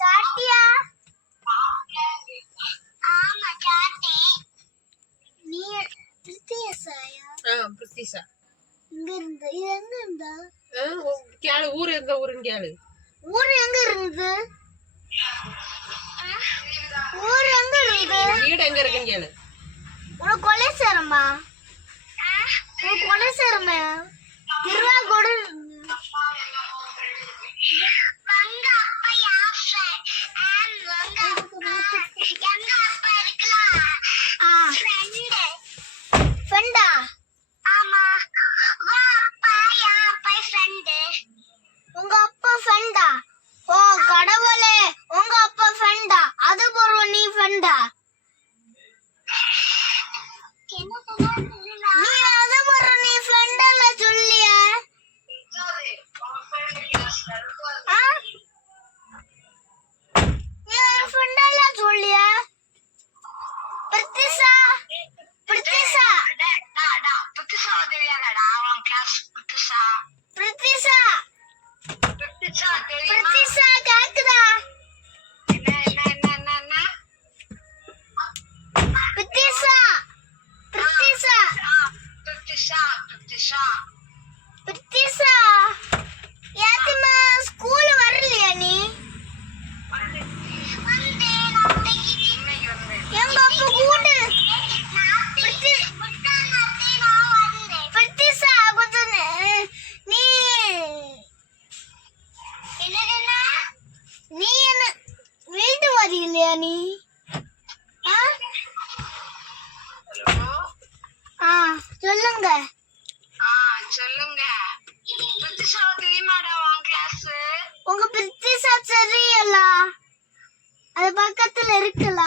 சாட்டியா? ஆமா சாட்டேன். நீ பிரித்தியசாயா? பிரித்திஷா. இங்க இருந்து இது எங்க இருந்தா? கேளு, ஊர் எங்க ஊருன்னு கேளு. ஊர் எங்க இருந்து? ஊர் எங்க இருந்து? வீடு எங்க இருக்குன்னு கேளு. உனக்கு கொலை சேரமா? உனக்கு கொலை சேரமா? திருவாங்கோடு. உங்க அப்பா ஃப்ரெண்டா? ஓ கடவுளே, உங்க அப்பா ஃப்ரெண்டா? அது போறோம் நீ ஃப்ரெண்டா? நீ அது போறோம் நீ ஃப்ரெண்டல்ல சொல்லியா? நீ ஃப்ரெண்டல்ல சொல்லியா? பிரித்திஷா, பிரித்திஷா, பிரித்திஷா தெரியாதடா? அவன் கிளாஸ் பிரித்திஷா. பிரித்திஷா, பிரித்திஷா கேக்குதா? பிரித்திஷா, பிரித்திஷா, பிரித்திஷா, யாத்திமா ஸ்கூல் வரலையா நீ? எங்க அப்பா கூடு. பிரித்திஷா கொஞ்சம் நீ நீ என்ன வீட்டு வரலையா நீ? சொல்லுங்க. சொல்லுங்க. பிரித்திஷா தெரியுமாடா உன் கிளாஸ்? உங்க பிரித்திஷா தெரியல. அது பக்கத்துல இருக்குல்ல.